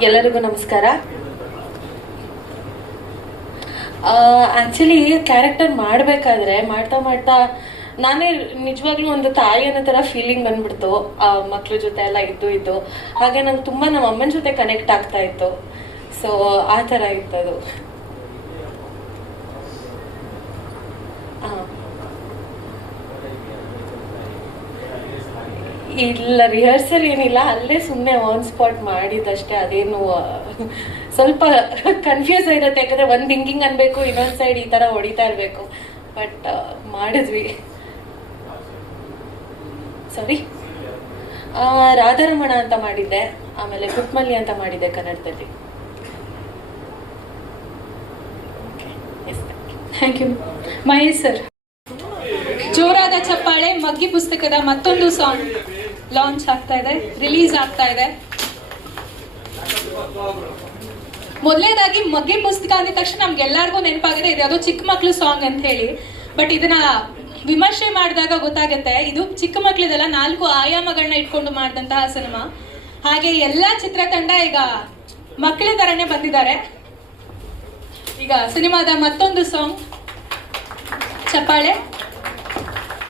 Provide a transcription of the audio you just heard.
ಎಲ್ಲರಿಗೂ ನಮಸ್ಕಾರ. Actually character ಮಾಡಬೇಕಾದ್ರೆ ಮಾಡ್ತಾ ಮಾಡ್ತಾ ನಾನೇ ನಿಜವಾಗ್ಲೂ ಒಂದು ತಾಯಿ ಅನ್ನೋ ಥರ ಫೀಲಿಂಗ್ ಬಂದ್ಬಿಡ್ತು. ಮಕ್ಳ ಜೊತೆ ಎಲ್ಲ ಇದ್ದು ಹಾಗೆ ನಂಗೆ ತುಂಬ ನಮ್ಮ ಅಮ್ಮನ ಜೊತೆ ಕನೆಕ್ಟ್ ಆಗ್ತಾ ಇತ್ತು. ಸೊ ಆ ಥರ ಇತ್ತು ಅದು. ಇಲ್ಲ, ರಿಹರ್ಸಲ್ ಏನಿಲ್ಲ, ಅಲ್ಲೇ ಸುಮ್ಮನೆ ಆನ್ ಸ್ಪಾಟ್ ಮಾಡಿದಷ್ಟೇ. ಅದೇನು ಸ್ವಲ್ಪ ಕನ್ಫ್ಯೂಸ್ ಇರುತ್ತೆ, ಯಾಕಂದ್ರೆ ಒಂದು ಥಿಂಕಿಂಗ್ ಅನ್ಬೇಕು, ಇನ್ನೊಂದು ಸೈಡ್ ಈ ಥರ ಹೊಡಿತಾ ಇರಬೇಕು. ಬಟ್ ಮಾಡಿದ್ವಿ. ಸಾರಿ, ರಾಧಾರಮಣ ಅಂತ ಮಾಡಿದ್ದೆ, ಆಮೇಲೆ ಕುಟ್ಮಲ್ಲಿ ಅಂತ ಮಾಡಿದ್ದೆ ಕನ್ನಡದಲ್ಲಿ. Thank you. ಮಹೇಶ್ ಸರ್, ಜೋರಾದ ಚಪ್ಪಾಳೆ. ಮಗ್ಗಿ ಪುಸ್ತಕದ ಮತ್ತೊಂದು ಸಾಂಗ್ ಲಾಂಚ್ ಆಗ್ತಾ ಇದೆ, ರಿಲೀಸ್ ಆಗ್ತಾ ಇದೆ. ಮೊದಲನೇದಾಗಿ ಮಗ್ಗಿ ಪುಸ್ತಕ ಅಂದ ತಕ್ಷಣ ನಮ್ಗೆಲ್ಲರಿಗೂ ನೆನಪಾಗಿದೆ ಇದು ಯಾವುದೋ ಚಿಕ್ಕ ಮಕ್ಳು ಸಾಂಗ್ ಅಂತ ಹೇಳಿ. ಬಟ್ ಇದನ್ನ ವಿಮರ್ಶೆ ಮಾಡಿದಾಗ ಗೊತ್ತಾಗುತ್ತೆ ಇದು ಚಿಕ್ಕ ಮಕ್ಳಿದೆಲ್ಲ 4 ಆಯಾಮಗಳನ್ನ ಇಟ್ಕೊಂಡು ಮಾಡಿದಂತಹ ಸಿನಿಮಾ. ಹಾಗೆ ಎಲ್ಲ ಚಿತ್ರತಂಡ ಈಗ ಮಕ್ಕಳ ತರನೇ ಬಂದಿದ್ದಾರೆ. ಈಗ ಸಿನಿಮಾದ ಮತ್ತೊಂದು ಸಾಂಗ್, ಚಪ್ಪಾಳೆ.